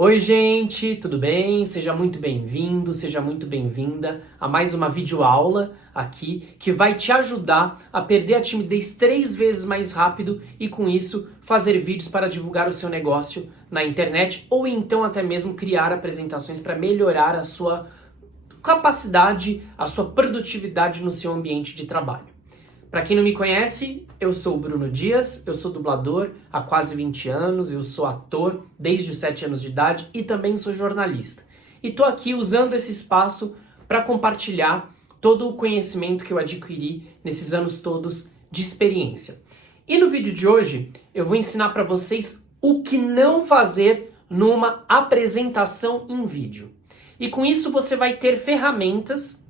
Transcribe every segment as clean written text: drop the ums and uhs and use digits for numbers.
Oi gente, tudo bem? Seja muito bem-vindo, seja muito bem-vinda a mais uma videoaula aqui que vai te ajudar a perder a timidez 3 vezes mais rápido e com isso fazer vídeos para divulgar o seu negócio na internet ou então até mesmo criar apresentações para melhorar a sua capacidade, a sua produtividade no seu ambiente de trabalho. Para quem não me conhece, eu sou o Bruno Dias, eu sou dublador há quase 20 anos, eu sou ator desde os 7 anos de idade e também sou jornalista. E tô aqui usando esse espaço para compartilhar todo o conhecimento que eu adquiri nesses anos todos de experiência. E no vídeo de hoje, eu vou ensinar para vocês o que não fazer numa apresentação em vídeo. E com isso você vai ter ferramentas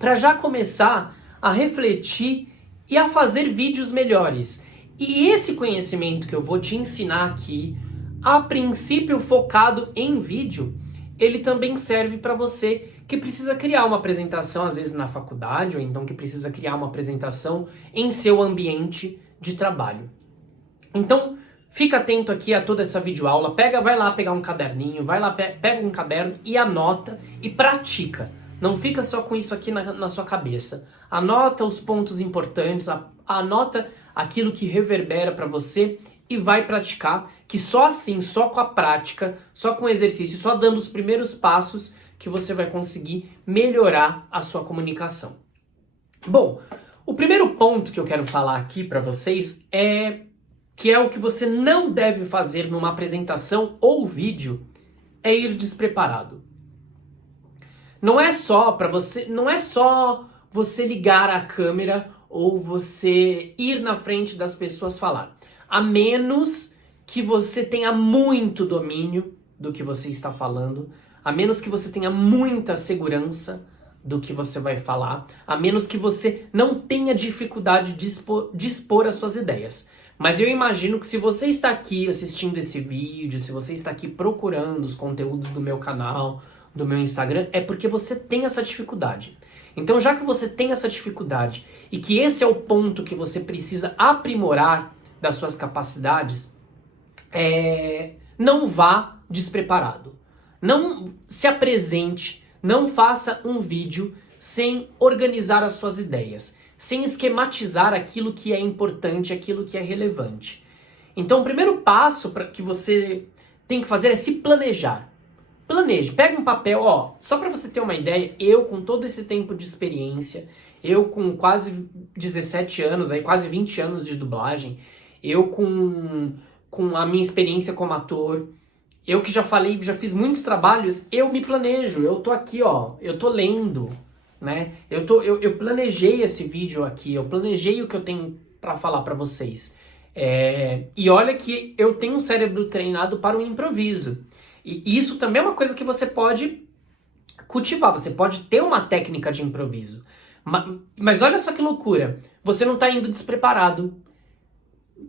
para já começar a refletir e a fazer vídeos melhores. E esse conhecimento que eu vou te ensinar aqui, a princípio focado em vídeo, ele também serve para você que precisa criar uma apresentação, às vezes na faculdade, ou então que precisa criar uma apresentação em seu ambiente de trabalho. Então, fica atento aqui a toda essa videoaula, vai lá pegar um caderninho, vai lá, pega um caderno e anota e pratica. Não fica só com isso aqui na sua cabeça. Anota os pontos importantes, anota aquilo que reverbera para você e vai praticar, que só assim, só com a prática, só com o exercício, só dando os primeiros passos que você vai conseguir melhorar a sua comunicação. Bom, o primeiro ponto que eu quero falar aqui para vocês é o que você não deve fazer numa apresentação ou vídeo, é ir despreparado. Não é só você ligar a câmera ou você ir na frente das pessoas falar. A menos que você tenha muito domínio do que você está falando, a menos que você tenha muita segurança do que você vai falar, a menos que você não tenha dificuldade de expor as suas ideias. Mas eu imagino que se você está aqui assistindo esse vídeo, se você está aqui procurando os conteúdos do meu canal, do meu Instagram, é porque você tem essa dificuldade. Então, já que você tem essa dificuldade e que esse é o ponto que você precisa aprimorar das suas capacidades, não vá despreparado. Não se apresente, não faça um vídeo sem organizar as suas ideias, sem esquematizar aquilo que é importante, aquilo que é relevante. Então, o primeiro passo que você tem que fazer é se planejar. Planeje, pega um papel, só para você ter uma ideia, eu com todo esse tempo de experiência, eu com quase 17 anos, aí quase 20 anos de dublagem, eu com a minha experiência como ator, eu que já fiz muitos trabalhos, eu me planejo, eu tô aqui, eu tô lendo, né? Eu planejei esse vídeo aqui, eu planejei o que eu tenho para falar para vocês. E olha que eu tenho um cérebro treinado para o improviso. E isso também é uma coisa que você pode cultivar, você pode ter uma técnica de improviso. Mas olha só que loucura, você não está indo despreparado.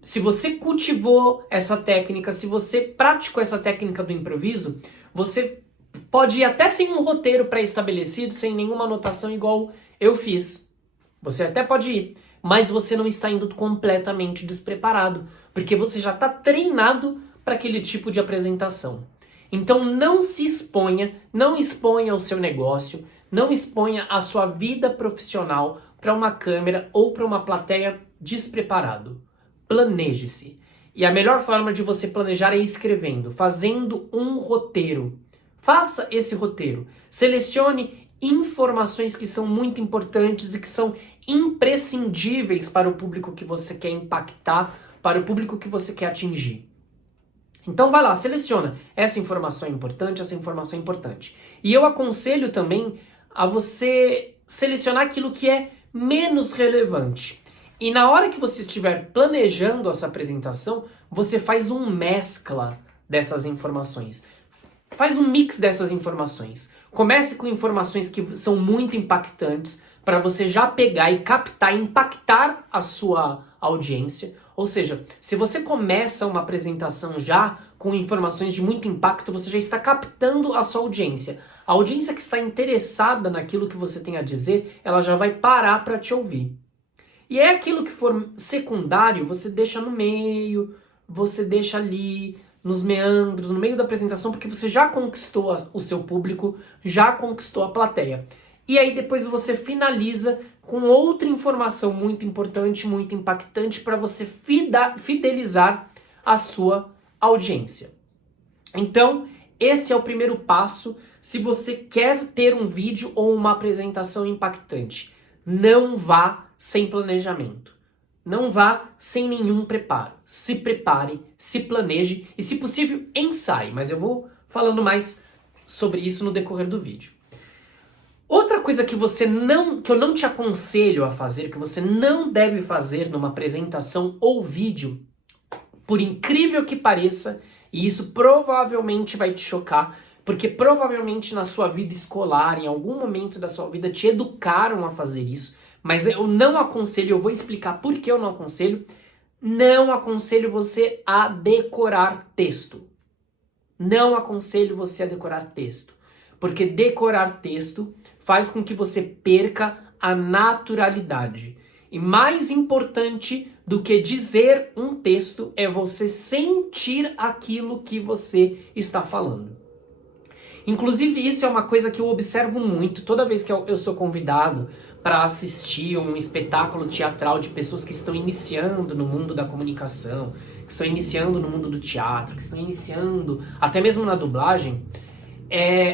Se você cultivou essa técnica, se você praticou essa técnica do improviso, você pode ir até sem um roteiro pré-estabelecido, sem nenhuma anotação igual eu fiz. Você até pode ir, mas você não está indo completamente despreparado, porque você já está treinado para aquele tipo de apresentação. Então não se exponha, não exponha o seu negócio, não exponha a sua vida profissional para uma câmera ou para uma plateia despreparado. Planeje-se. E a melhor forma de você planejar é escrevendo, fazendo um roteiro. Faça esse roteiro. Selecione informações que são muito importantes e que são imprescindíveis para o público que você quer impactar, para o público que você quer atingir. Então vai lá, seleciona essa informação é importante, essa informação é importante. E eu aconselho também a você selecionar aquilo que é menos relevante. E na hora que você estiver planejando essa apresentação, você faz um mescla dessas informações. Faz um mix dessas informações. Comece com informações que são muito impactantes para você já pegar e captar, impactar a sua audiência. Ou seja, se você começa uma apresentação já com informações de muito impacto, você já está captando a sua audiência. A audiência que está interessada naquilo que você tem a dizer, ela já vai parar para te ouvir. E é aquilo que for secundário, você deixa no meio, você deixa ali nos meandros, no meio da apresentação, porque você já conquistou o seu público, já conquistou a plateia. E aí depois você finaliza com outra informação muito importante, muito impactante para você fidelizar a sua audiência. Então, esse é o primeiro passo se você quer ter um vídeo ou uma apresentação impactante. Não vá sem planejamento. Não vá sem nenhum preparo. Se prepare, se planeje e, se possível, ensaie. Mas eu vou falando mais sobre isso no decorrer do vídeo. Outra coisa que eu não te aconselho a fazer, que você não deve fazer numa apresentação ou vídeo, por incrível que pareça, e isso provavelmente vai te chocar, porque provavelmente na sua vida escolar, em algum momento da sua vida, te educaram a fazer isso, mas eu não aconselho, eu vou explicar por que eu não aconselho. Não aconselho você a decorar texto. Não aconselho você a decorar texto, porque decorar texto faz com que você perca a naturalidade. E mais importante do que dizer um texto é você sentir aquilo que você está falando. Inclusive, isso é uma coisa que eu observo muito toda vez que eu sou convidado para assistir um espetáculo teatral de pessoas que estão iniciando no mundo da comunicação, que estão iniciando no mundo do teatro, que estão iniciando até mesmo na dublagem,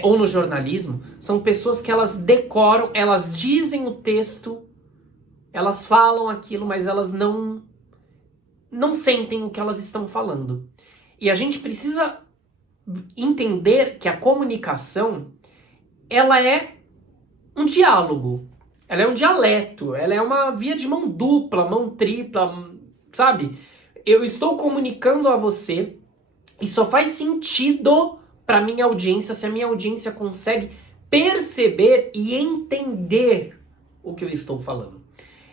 ou no jornalismo. São pessoas que elas decoram, elas dizem o texto, elas falam aquilo, mas elas não sentem o que elas estão falando. E a gente precisa entender que a comunicação, ela é um diálogo, ela é um dialeto, ela é uma via de mão dupla, mão tripla, sabe? Eu estou comunicando a você e só faz sentido para minha audiência se a minha audiência consegue perceber e entender o que eu estou falando.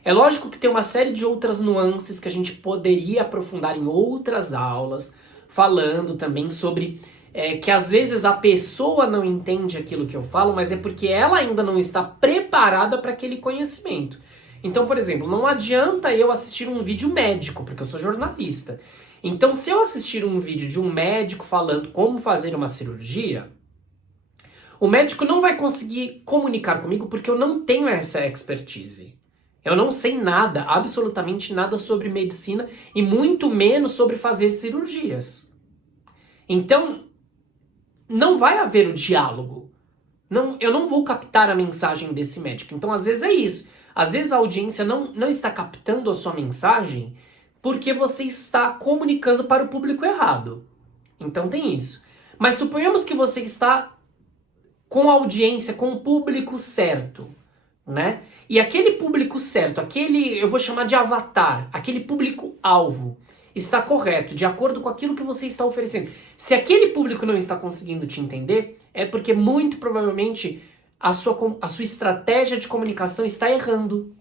É lógico que tem uma série de outras nuances que a gente poderia aprofundar em outras aulas, falando também sobre que às vezes a pessoa não entende aquilo que eu falo, mas é porque ela ainda não está preparada para aquele conhecimento. Então, por exemplo, não adianta eu assistir um vídeo médico, porque eu sou jornalista. Então, se eu assistir um vídeo de um médico falando como fazer uma cirurgia, o médico não vai conseguir comunicar comigo porque eu não tenho essa expertise. Eu não sei nada, absolutamente nada sobre medicina e muito menos sobre fazer cirurgias. Então, não vai haver o diálogo. Eu não vou captar a mensagem desse médico. Então, às vezes é isso. Às vezes a audiência não está captando a sua mensagem porque você está comunicando para o público errado. Então tem isso. Mas suponhamos que você está com a audiência, com o público certo, né? E aquele público certo, eu vou chamar de avatar, aquele público-alvo, está correto, de acordo com aquilo que você está oferecendo. Se aquele público não está conseguindo te entender, é porque muito provavelmente a sua estratégia de comunicação está errando.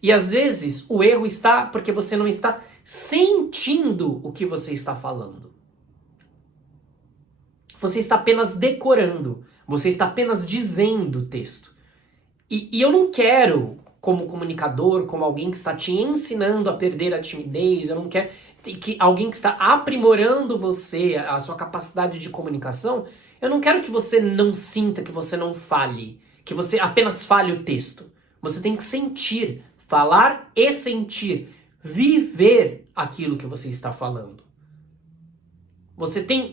E às vezes o erro está porque você não está sentindo o que você está falando. Você está apenas decorando, você está apenas dizendo o texto. E eu não quero, como comunicador, como alguém que está te ensinando a perder a timidez, eu não quero que alguém que está aprimorando você, a sua capacidade de comunicação, eu não quero que você não sinta, que você não fale, que você apenas fale o texto. Você tem que sentir, falar e sentir, viver aquilo que você está falando.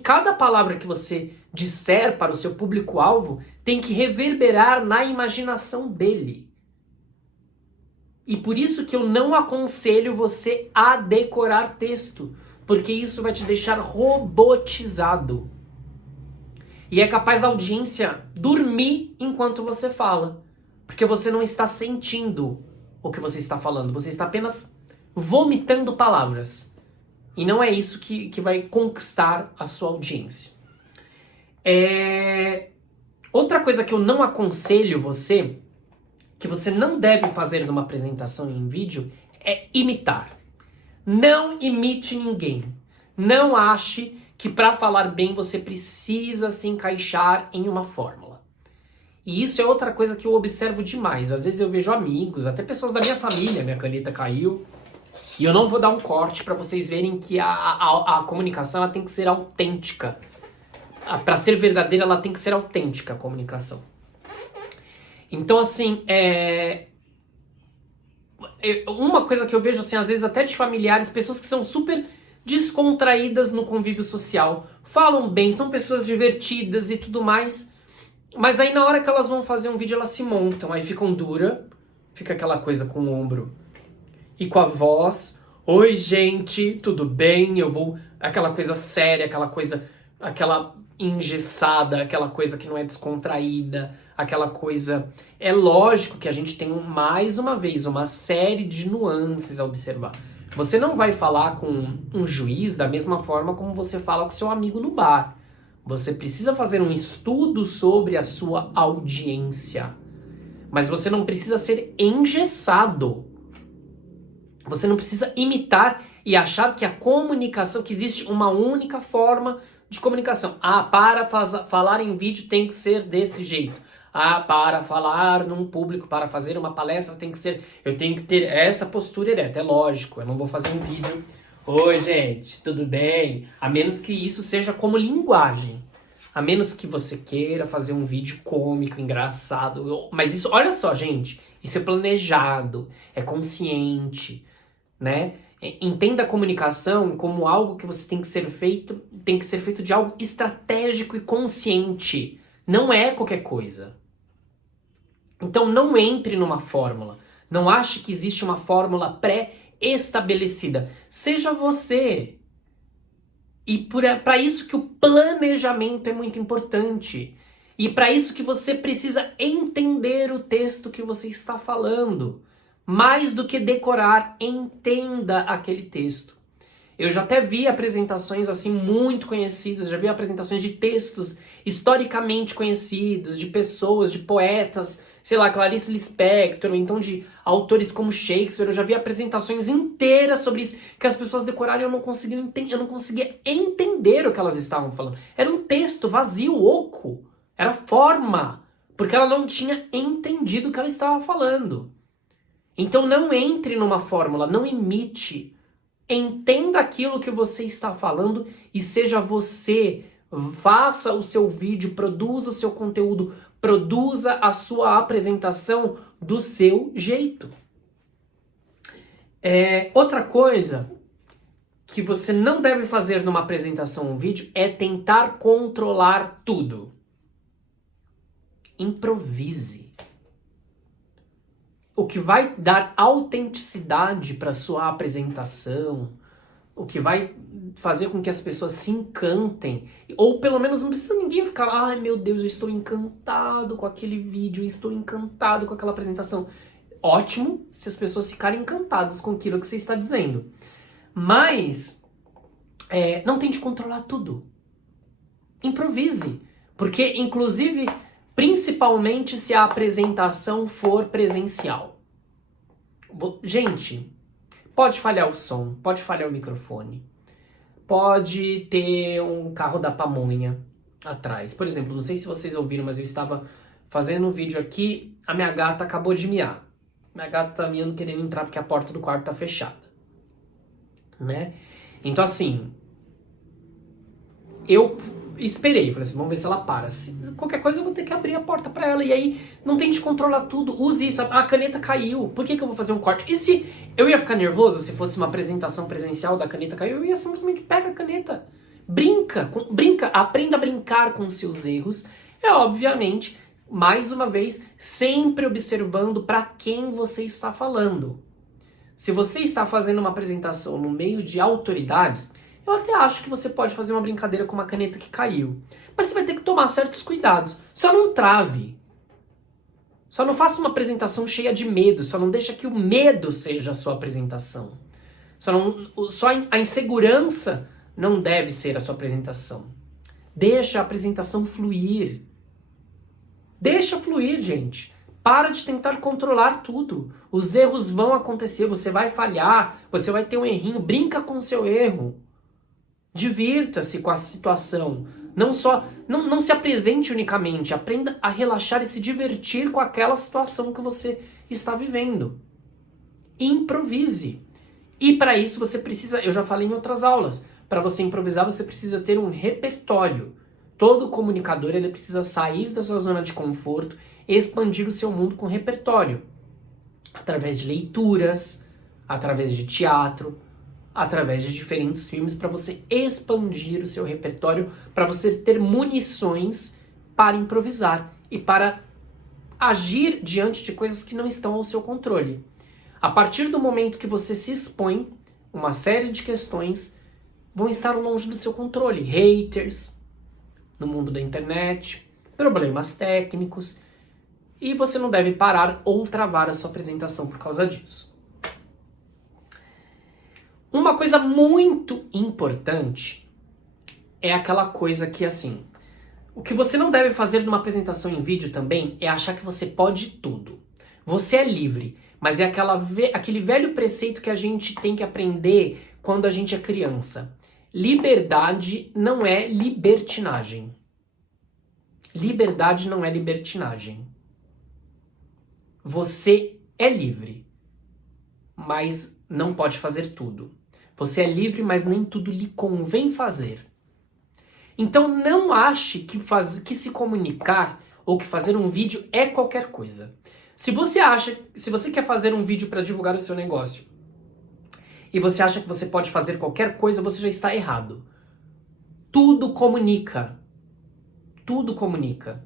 Cada palavra que você disser para o seu público-alvo tem que reverberar na imaginação dele. E por isso que eu não aconselho você a decorar texto, porque isso vai te deixar robotizado. E é capaz da audiência dormir enquanto você fala, porque você não está sentindo o que você está falando, você está apenas vomitando palavras. E não é isso que vai conquistar a sua audiência. Outra coisa que eu não aconselho você, que você não deve fazer numa apresentação em vídeo, é imitar. Não imite ninguém. Não ache que para falar bem você precisa se encaixar em uma fórmula. E isso é outra coisa que eu observo demais. Às vezes eu vejo amigos, até pessoas da minha família, minha caneta caiu. E eu não vou dar um corte para vocês verem que a comunicação ela tem que ser autêntica. Para ser verdadeira, ela tem que ser autêntica, a comunicação. Então, assim, uma coisa que eu vejo, assim, às vezes até de familiares, pessoas que são super descontraídas no convívio social, falam bem, são pessoas divertidas e tudo mais, mas aí na hora que elas vão fazer um vídeo, elas se montam, aí ficam dura, fica aquela coisa com o ombro e com a voz, oi gente, tudo bem? Eu vou, aquela coisa séria, aquela engessada, aquela coisa que não é descontraída, aquela coisa... É lógico que a gente tem, mais uma vez, uma série de nuances a observar. Você não vai falar com um juiz da mesma forma como você fala com seu amigo no bar. Você precisa fazer um estudo sobre a sua audiência. Mas você não precisa ser engessado. Você não precisa imitar e achar que a comunicação, que existe uma única forma de comunicação. Para falar em vídeo tem que ser desse jeito. Para falar num público, para fazer uma palestra eu tenho que ter essa postura ereta. É lógico, eu não vou fazer um vídeo. Oi, gente, tudo bem? A menos que isso seja como linguagem. A menos que você queira fazer um vídeo cômico, engraçado. Mas isso, olha só, gente, isso é planejado, é consciente, né? Entenda a comunicação como algo que você tem que ser feito de algo estratégico e consciente. Não é qualquer coisa. Então não entre numa fórmula. Não ache que existe uma fórmula pré-estabelecida. Seja você. E para isso que o planejamento é muito importante. E para isso que você precisa entender o texto que você está falando. Mais do que decorar, entenda aquele texto. Eu já até vi apresentações assim muito conhecidas, já vi apresentações de textos historicamente conhecidos, de pessoas, de poetas, sei lá, Clarice Lispector, ou então de autores como Shakespeare. Eu já vi apresentações inteiras sobre isso, que as pessoas decoraram e eu não conseguia entender o que elas estavam falando. Era um texto vazio, oco, era forma, porque ela não tinha entendido o que ela estava falando. Então não entre numa fórmula, não imite. Entenda aquilo que você está falando e seja você. Faça o seu vídeo, produza o seu conteúdo, produza a sua apresentação do seu jeito. Outra coisa que você não deve fazer numa apresentação ou vídeo é tentar controlar tudo. Improvise. O que vai dar autenticidade para sua apresentação, o que vai fazer com que as pessoas se encantem, ou pelo menos não precisa ninguém ficar, ai meu Deus, eu estou encantado com aquele vídeo, eu estou encantado com aquela apresentação. Ótimo se as pessoas ficarem encantadas com aquilo que você está dizendo. Mas não tente controlar tudo. Improvise. Porque, inclusive, principalmente se a apresentação for presencial. Gente, pode falhar o som, pode falhar o microfone, pode ter um carro da pamonha atrás. Por exemplo, não sei se vocês ouviram, mas eu estava fazendo um vídeo aqui, a minha gata acabou de miar. Minha gata tá miando querendo entrar porque a porta do quarto tá fechada, né? Então assim, eu esperei, falei assim, vamos ver se ela para. Se qualquer coisa eu vou ter que abrir a porta pra ela. E aí, não tente controlar tudo, use isso. A caneta caiu, por que eu vou fazer um corte? E se eu ia ficar nervoso se fosse uma apresentação presencial da caneta caiu, eu ia simplesmente pega a caneta. Brinca, aprenda a brincar com os seus erros. Obviamente, mais uma vez, sempre observando para quem você está falando. Se você está fazendo uma apresentação no meio de autoridades, eu até acho que você pode fazer uma brincadeira com uma caneta que caiu. Mas você vai ter que tomar certos cuidados. Só não trave. Só não faça uma apresentação cheia de medo. Só não deixa que o medo seja a sua apresentação. Só a insegurança não deve ser a sua apresentação. Deixa a apresentação fluir. Deixa fluir, gente. Para de tentar controlar tudo. Os erros vão acontecer, você vai falhar, você vai ter um errinho. Brinca com o seu erro. Divirta-se com a situação. Não se apresente unicamente. Aprenda a relaxar e se divertir com aquela situação que você está vivendo. Improvise. E para isso você precisa, eu já falei em outras aulas, para você improvisar você precisa ter um repertório. Todo comunicador ele precisa sair da sua zona de conforto e expandir o seu mundo com repertório. Através de leituras, através de teatro, através de diferentes filmes, para você expandir o seu repertório, para você ter munições para improvisar e para agir diante de coisas que não estão ao seu controle. A partir do momento que você se expõe, uma série de questões vão estar longe do seu controle. Haters no mundo da internet, problemas técnicos, e você não deve parar ou travar a sua apresentação por causa disso. Uma coisa muito importante é aquela coisa que, assim, o que você não deve fazer numa apresentação em vídeo também é achar que você pode tudo. Você é livre, mas é aquele velho preceito que a gente tem que aprender quando a gente é criança. Liberdade não é libertinagem. Liberdade não é libertinagem. Você é livre, mas não pode fazer tudo. Você é livre, mas nem tudo lhe convém fazer. Então não ache que se comunicar ou que fazer um vídeo é qualquer coisa. Se você quer fazer um vídeo para divulgar o seu negócio e você acha que você pode fazer qualquer coisa, você já está errado. Tudo comunica. Tudo comunica.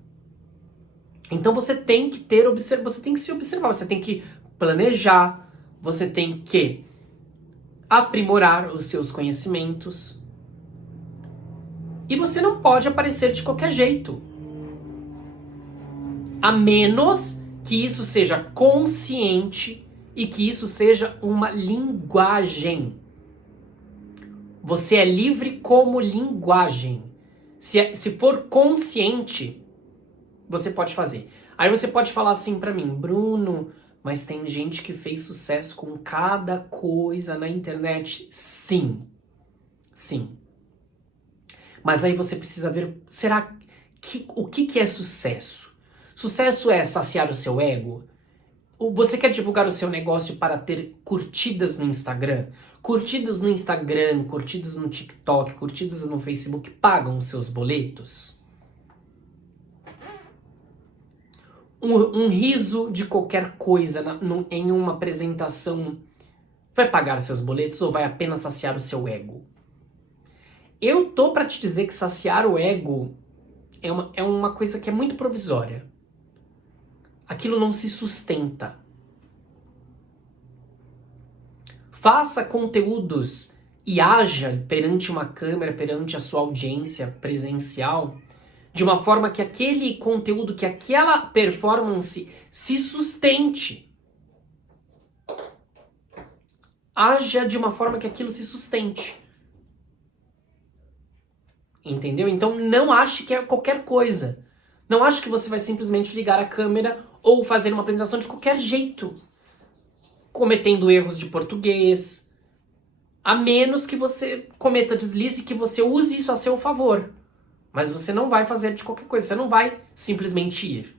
Então você tem que você tem que se observar, você tem que planejar, você tem que aprimorar os seus conhecimentos. E você não pode aparecer de qualquer jeito. A menos que isso seja consciente e que isso seja uma linguagem. Você é livre como linguagem. Se for consciente, você pode fazer. Aí você pode falar assim pra mim, Bruno, mas tem gente que fez sucesso com cada coisa na internet. Sim. Sim. Mas aí você precisa ver, o que é sucesso? Sucesso é saciar o seu ego? Você quer divulgar o seu negócio para ter curtidas no Instagram? Curtidas no Instagram, curtidas no TikTok, curtidas no Facebook pagam os seus boletos? Um riso de qualquer coisa em uma apresentação vai pagar seus boletos ou vai apenas saciar o seu ego? Eu tô pra te dizer que saciar o ego é uma coisa que é muito provisória. Aquilo não se sustenta. Faça conteúdos e haja perante uma câmera, perante a sua audiência presencial, de uma forma que aquele conteúdo, que aquela performance se sustente. Haja de uma forma que aquilo se sustente. Entendeu? Então não ache que é qualquer coisa. Não ache que você vai simplesmente ligar a câmera ou fazer uma apresentação de qualquer jeito, cometendo erros de português, a menos que você cometa deslize e que você use isso a seu favor. Mas você não vai fazer de qualquer coisa, você não vai simplesmente ir.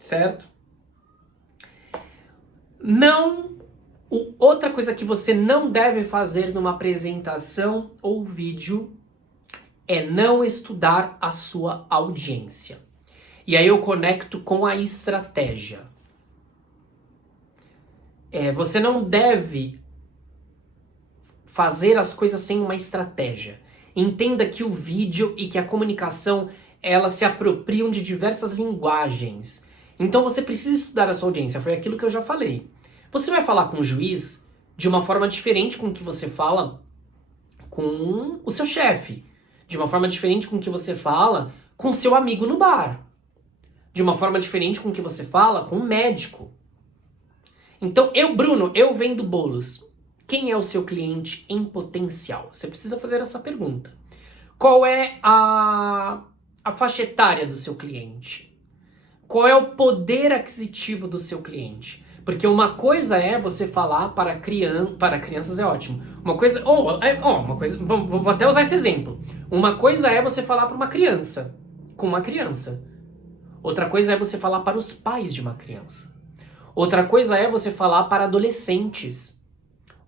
Certo? Outra coisa que você não deve fazer numa apresentação ou vídeo é não estudar a sua audiência. E aí eu conecto com a estratégia. Você não deve fazer as coisas sem uma estratégia. Entenda que o vídeo e que a comunicação, elas se apropriam de diversas linguagens. Então você precisa estudar a sua audiência, foi aquilo que eu já falei. Você vai falar com o juiz de uma forma diferente com que você fala com o seu chefe. De uma forma diferente com que você fala com seu amigo no bar. De uma forma diferente com que você fala com o médico. Então, Bruno, eu vendo bolos. Quem é o seu cliente em potencial? Você precisa fazer essa pergunta. Qual é a faixa etária do seu cliente? Qual é o poder aquisitivo do seu cliente? Porque uma coisa é você falar para crianças é ótimo. Uma coisa, vou até usar esse exemplo. Uma coisa é você falar para uma criança, com uma criança. Outra coisa é você falar para os pais de uma criança. Outra coisa é você falar para adolescentes.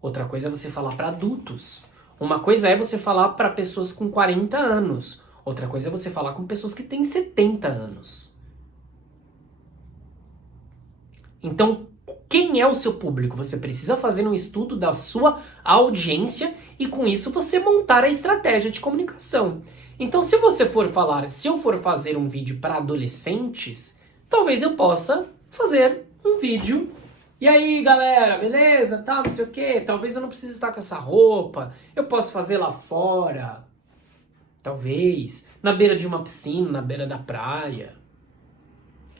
outra coisa é você falar para adultos. Uma coisa é você falar para pessoas com 40 anos, outra coisa é você falar com pessoas que têm 70 anos. Então, quem é o seu público? Você precisa fazer um estudo da sua audiência e com isso você montar a estratégia de comunicação. Então, se eu for fazer um vídeo para adolescentes, talvez eu possa fazer um vídeo. E aí, galera, beleza? Tá, não sei o quê. Talvez eu não precise estar com essa roupa. Eu posso fazer lá fora. Talvez. Na beira de uma piscina, na beira da praia.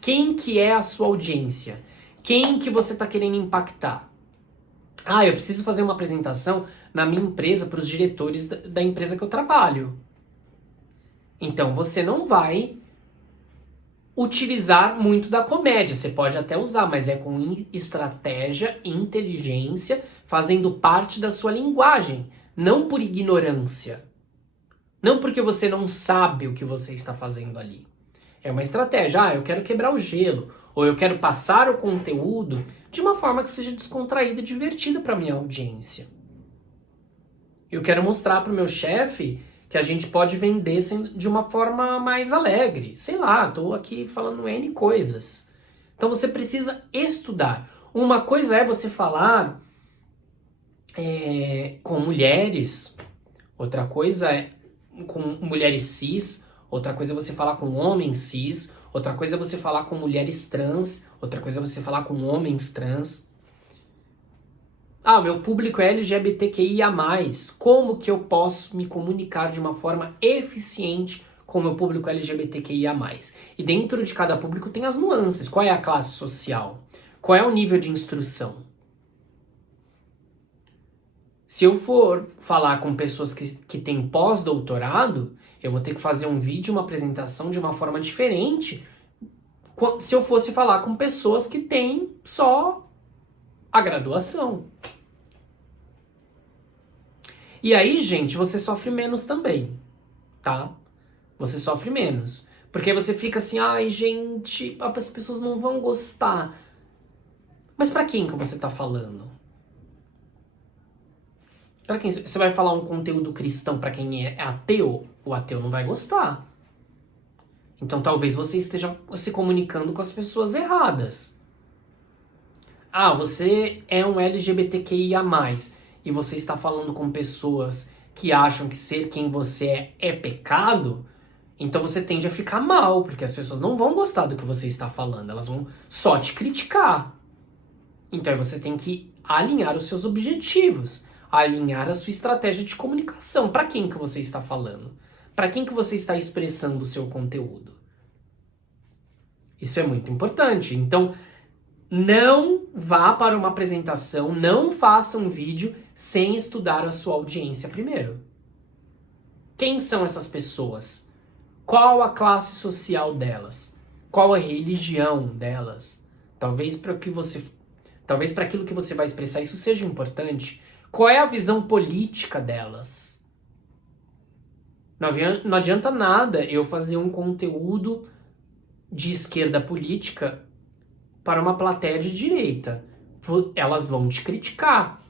Quem que é a sua audiência? Quem que você está querendo impactar? Ah, eu preciso fazer uma apresentação na minha empresa para os diretores da empresa que eu trabalho. Então você não vai utilizar muito da comédia. Você pode até usar, mas é com estratégia, inteligência, fazendo parte da sua linguagem, não por ignorância. Não porque você não sabe o que você está fazendo ali. É uma estratégia. Ah, eu quero quebrar o gelo, ou eu quero passar o conteúdo de uma forma que seja descontraída e divertida para minha audiência. Eu quero mostrar para o meu chefe que a gente pode vender de uma forma mais alegre. Sei lá, estou aqui falando N coisas. Então você precisa estudar. Uma coisa é você falar com mulheres, outra coisa é com mulheres cis, outra coisa é você falar com homens cis, outra coisa é você falar com mulheres trans, outra coisa é você falar com homens trans. Ah, meu público é LGBTQIA+. Como que eu posso me comunicar de uma forma eficiente com o meu público LGBTQIA+. E dentro de cada público tem as nuances. Qual é a classe social? Qual é o nível de instrução? Se eu for falar com pessoas que têm pós-doutorado, eu vou ter que fazer um vídeo, uma apresentação de uma forma diferente se eu fosse falar com pessoas que têm só a graduação. E aí, gente, você sofre menos também, tá? Você sofre menos. Porque você fica assim, ai, gente, as pessoas não vão gostar. Mas pra quem que você tá falando? Pra quem? Você vai falar um conteúdo cristão pra quem é ateu? O ateu não vai gostar. Então talvez você esteja se comunicando com as pessoas erradas. Ah, você é um LGBTQIA+, e você está falando com pessoas que acham que ser quem você é pecado, então você tende a ficar mal, porque as pessoas não vão gostar do que você está falando, elas vão só te criticar. Então você tem que alinhar os seus objetivos, alinhar a sua estratégia de comunicação. Para quem que você está falando? Para quem que você está expressando o seu conteúdo? Isso é muito importante. Então, não vá para uma apresentação, não faça um vídeo sem estudar a sua audiência primeiro. Quem são essas pessoas? Qual a classe social delas? Qual a religião delas? Talvez para aquilo que você vai expressar isso seja importante. Qual é a visão política delas? Não adianta nada eu fazer um conteúdo de esquerda política para uma plateia de direita. Elas vão te criticar.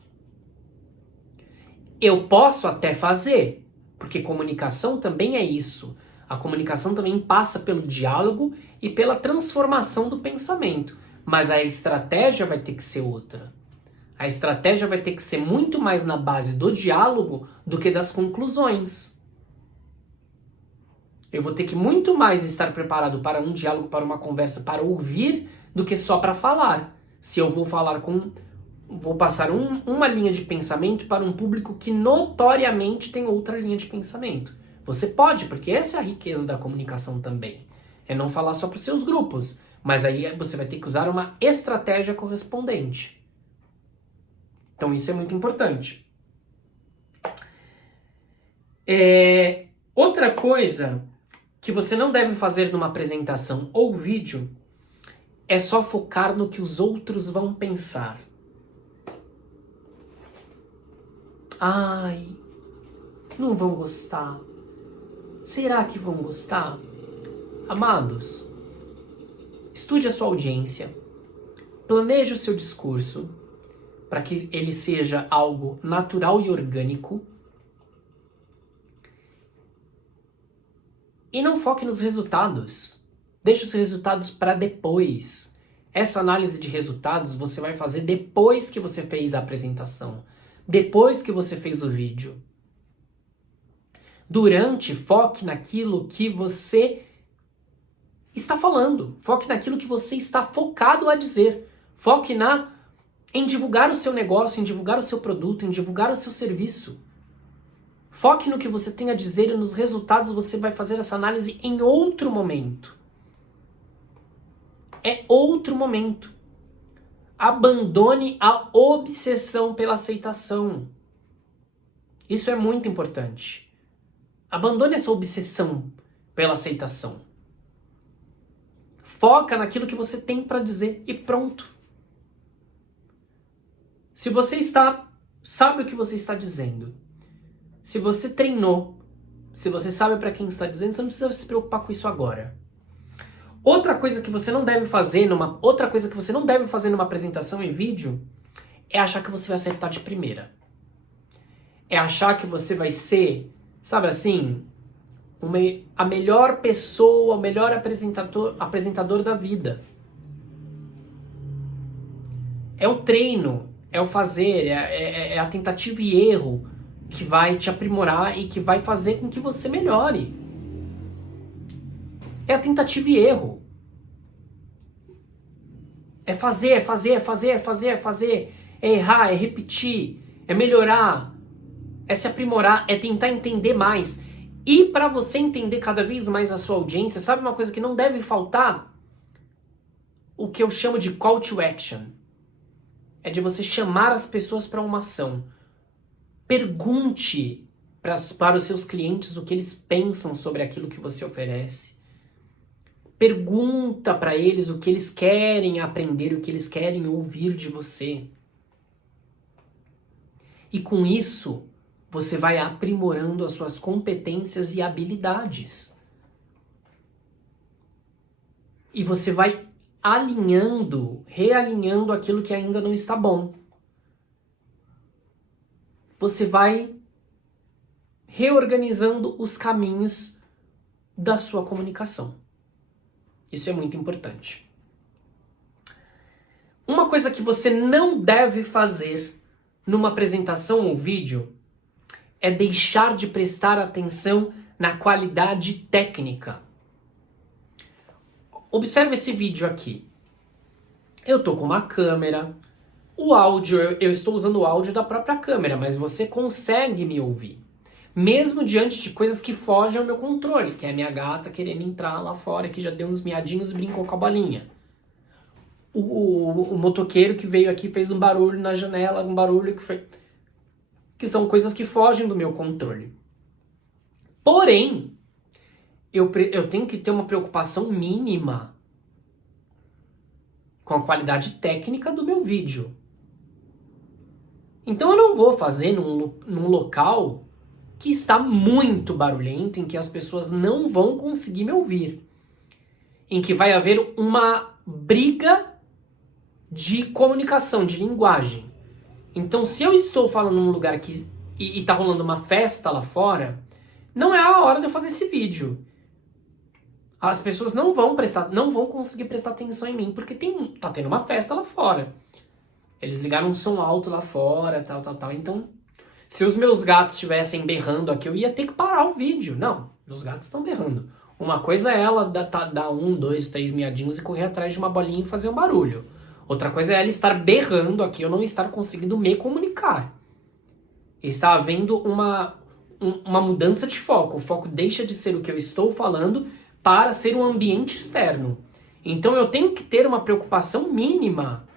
Eu posso até fazer, porque comunicação também é isso. A comunicação também passa pelo diálogo e pela transformação do pensamento. Mas a estratégia vai ter que ser outra. A estratégia vai ter que ser muito mais na base do diálogo do que das conclusões. Eu vou ter que muito mais estar preparado para um diálogo, para uma conversa, para ouvir, do que só para falar. Se eu vou passar uma linha de pensamento para um público que notoriamente tem outra linha de pensamento. Você pode, porque essa é a riqueza da comunicação também. É não falar só para os seus grupos, mas aí você vai ter que usar uma estratégia correspondente. Então isso é muito importante. Outra coisa que você não deve fazer numa apresentação ou vídeo é só focar no que os outros vão pensar. Ai, não vão gostar. Será que vão gostar? Amados, estude a sua audiência, planeje o seu discurso, para que ele seja algo natural e orgânico. E não foque nos resultados. Deixe os resultados para depois. Essa análise de resultados você vai fazer depois que você fez a apresentação, depois que você fez o vídeo. Durante, foque naquilo que você está falando. Foque naquilo que você está focado a dizer. Foque em divulgar o seu negócio, em divulgar o seu produto, em divulgar o seu serviço. Foque no que você tem a dizer e nos resultados você vai fazer essa análise em outro momento. É outro momento. Abandone a obsessão pela aceitação. Isso é muito importante. Abandone essa obsessão pela aceitação. Foca naquilo que você tem para dizer e pronto. Se você sabe o que você está dizendo, se você treinou, se você sabe para quem está dizendo, você não precisa se preocupar com isso agora. Outra coisa que você não deve fazer numa apresentação em vídeo é achar que você vai acertar de primeira. É achar que você vai ser, sabe assim, a melhor pessoa, o melhor apresentador da vida. É o treino, é o fazer, é a tentativa e erro que vai te aprimorar e que vai fazer com que você melhore. É a tentativa e erro. É fazer, é fazer, é fazer, é fazer, é fazer. É errar, é repetir, é melhorar, é se aprimorar, é tentar entender mais. E para você entender cada vez mais a sua audiência, sabe uma coisa que não deve faltar? O que eu chamo de call to action. É de você chamar as pessoas para uma ação. Pergunte para os seus clientes o que eles pensam sobre aquilo que você oferece. Pergunta para eles o que eles querem aprender, o que eles querem ouvir de você. E com isso, você vai aprimorando as suas competências e habilidades. E você vai realinhando aquilo que ainda não está bom. Você vai reorganizando os caminhos da sua comunicação. Isso é muito importante. Uma coisa que você não deve fazer numa apresentação ou vídeo é deixar de prestar atenção na qualidade técnica. Observe esse vídeo aqui. Eu tô com uma câmera, o áudio, eu estou usando o áudio da própria câmera, mas você consegue me ouvir. Mesmo diante de coisas que fogem ao meu controle, que é a minha gata querendo entrar lá fora, que já deu uns miadinhos e brincou com a bolinha. O motoqueiro que veio aqui fez um barulho na janela, um barulho que são coisas que fogem do meu controle. Porém, eu tenho que ter uma preocupação mínima com a qualidade técnica do meu vídeo. Então eu não vou fazer num local que está muito barulhento, em que as pessoas não vão conseguir me ouvir, em que vai haver uma briga de comunicação, de linguagem. Então, se eu estou falando num lugar e está rolando uma festa lá fora, não é a hora de eu fazer esse vídeo. As pessoas não vão conseguir prestar atenção em mim, porque tá tendo uma festa lá fora. Eles ligaram um som alto lá fora, tal. Então, se os meus gatos estivessem berrando aqui, eu ia ter que parar o vídeo. Não, meus gatos estão berrando. Uma coisa é ela dar 1, 2, 3 miadinhos e correr atrás de uma bolinha e fazer um barulho. Outra coisa é ela estar berrando aqui, eu não estar conseguindo me comunicar. Está havendo uma mudança de foco. O foco deixa de ser o que eu estou falando para ser um ambiente externo. Então eu tenho que ter uma preocupação mínima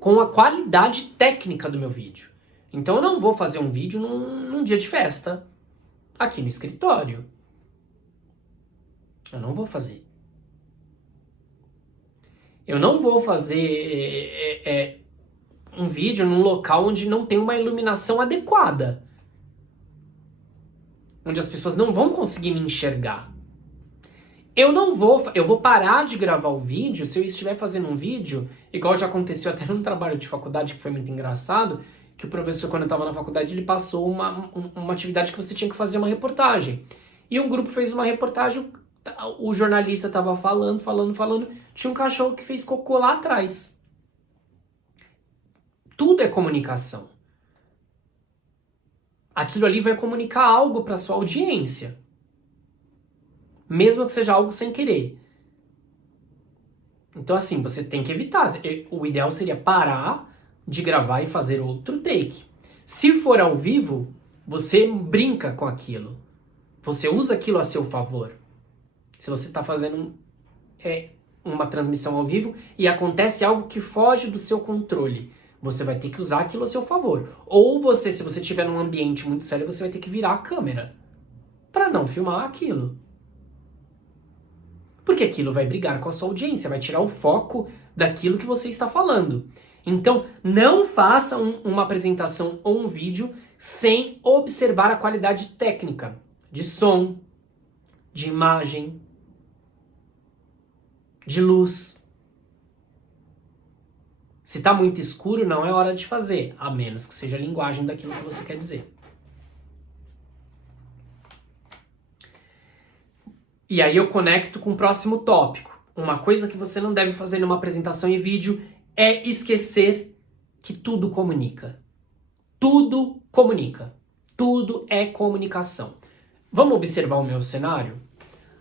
com a qualidade técnica do meu vídeo. Então eu não vou fazer um vídeo num dia de festa, aqui no escritório. Eu não vou fazer. Eu não vou fazer um vídeo num local onde não tem uma iluminação adequada. Onde as pessoas não vão conseguir me enxergar. eu vou parar de gravar o vídeo se eu estiver fazendo um vídeo, igual já aconteceu até num trabalho de faculdade que foi muito engraçado, que o professor, quando eu estava na faculdade, ele passou uma atividade que você tinha que fazer uma reportagem. E um grupo fez uma reportagem, o jornalista estava falando, tinha um cachorro que fez cocô lá atrás. Tudo é comunicação. Aquilo ali vai comunicar algo para sua audiência. Mesmo que seja algo sem querer. Então, assim, você tem que evitar. O ideal seria parar de gravar e fazer outro take. Se for ao vivo, você brinca com aquilo. Você usa aquilo a seu favor. Se você está fazendo uma transmissão ao vivo e acontece algo que foge do seu controle, você vai ter que usar aquilo a seu favor. Ou você, se você estiver num ambiente muito sério, você vai ter que virar a câmera para não filmar aquilo. Porque aquilo vai brigar com a sua audiência, vai tirar o foco daquilo que você está falando. Então, não faça uma apresentação ou um vídeo sem observar a qualidade técnica de som, de imagem, de luz. Se está muito escuro, não é hora de fazer, a menos que seja a linguagem daquilo que você quer dizer. E aí eu conecto com o próximo tópico. Uma coisa que você não deve fazer numa apresentação em vídeo é esquecer que tudo comunica. Tudo comunica. Tudo é comunicação. Vamos observar o meu cenário?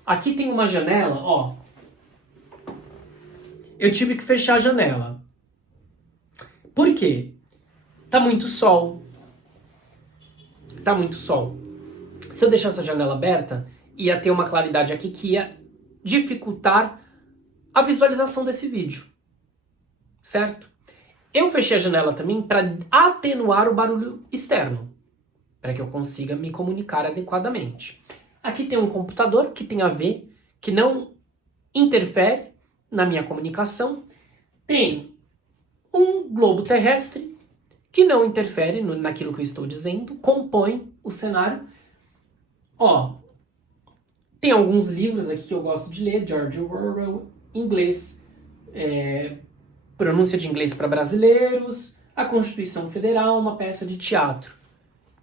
Aqui tem uma janela, ó. Eu tive que fechar a janela. Por quê? Tá muito sol. Tá muito sol. Se eu deixar essa janela aberta, ia ter uma claridade aqui que ia dificultar a visualização desse vídeo. Certo? Eu fechei a janela também para atenuar o barulho externo, para que eu consiga me comunicar adequadamente. Aqui tem um computador que tem a ver, que não interfere na minha comunicação. Tem um globo terrestre que não interfere naquilo que eu estou dizendo, compõe o cenário. Ó, tem alguns livros aqui que eu gosto de ler, George Orwell, inglês, pronúncia de inglês para brasileiros, a Constituição Federal, uma peça de teatro.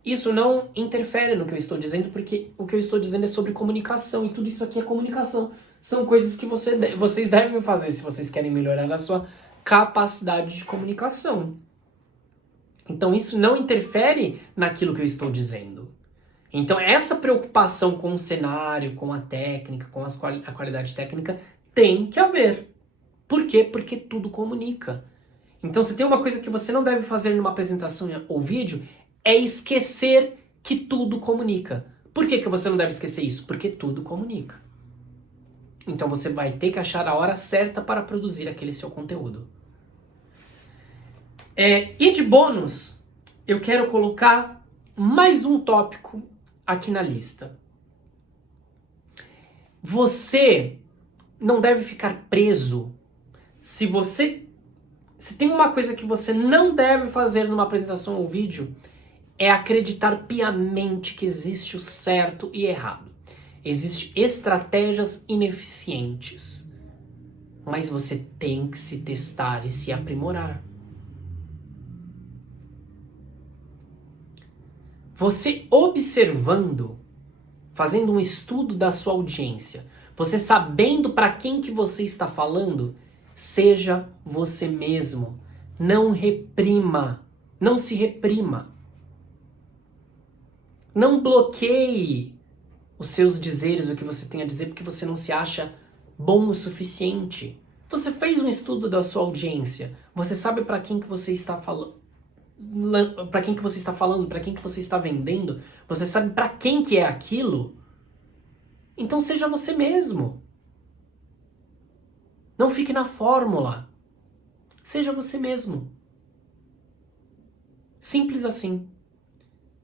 Isso não interfere no que eu estou dizendo, porque o que eu estou dizendo é sobre comunicação, e tudo isso aqui é comunicação. São coisas que vocês devem fazer se vocês querem melhorar a sua capacidade de comunicação. Então isso não interfere naquilo que eu estou dizendo. Então essa preocupação com o cenário, com a técnica, com a qualidade técnica, tem que haver. Por quê? Porque tudo comunica. Então se tem uma coisa que você não deve fazer numa apresentação ou vídeo, é esquecer que tudo comunica. Por que você não deve esquecer isso? Porque tudo comunica. Então você vai ter que achar a hora certa para produzir aquele seu conteúdo. E de bônus, eu quero colocar mais um tópico aqui na lista. Você não deve ficar preso. Se tem uma coisa que você não deve fazer numa apresentação ou vídeo, é acreditar piamente que existe o certo e errado. Existem estratégias ineficientes. Mas você tem que se testar e se aprimorar. Você observando, fazendo um estudo da sua audiência, você sabendo para quem que você está falando, seja você mesmo. Não reprima, não se reprima. Não bloqueie os seus dizeres, o que você tem a dizer, porque você não se acha bom o suficiente. Você fez um estudo da sua audiência, você sabe para quem que você está falando. Para quem que você está falando, para quem que você está vendendo, você sabe para quem que é aquilo, então seja você mesmo. Não fique na fórmula. Seja você mesmo. Simples assim.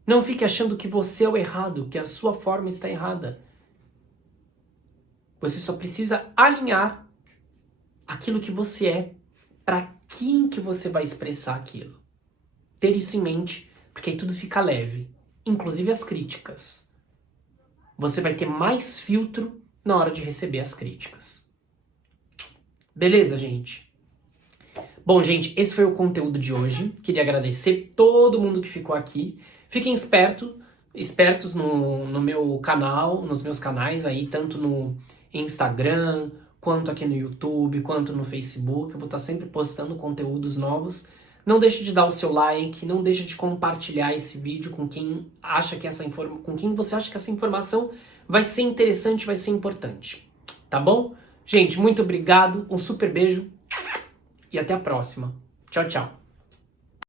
Não fique achando que você é o errado, que a sua forma está errada. Você só precisa alinhar aquilo que você é para quem que você vai expressar aquilo. Ter isso em mente, porque aí tudo fica leve, inclusive as críticas. Você vai ter mais filtro na hora de receber as críticas. Beleza, gente? Bom, gente, esse foi o conteúdo de hoje. Queria agradecer todo mundo que ficou aqui. Fiquem espertos no meu canal, nos meus canais aí, tanto no Instagram, quanto aqui no YouTube, quanto no Facebook. Eu vou estar sempre postando conteúdos novos. Não deixe de dar o seu like, não deixe de compartilhar esse vídeo com quem com quem você acha que essa informação vai ser interessante, vai ser importante. Tá bom? Gente, muito obrigado, um super beijo e até a próxima. Tchau, tchau.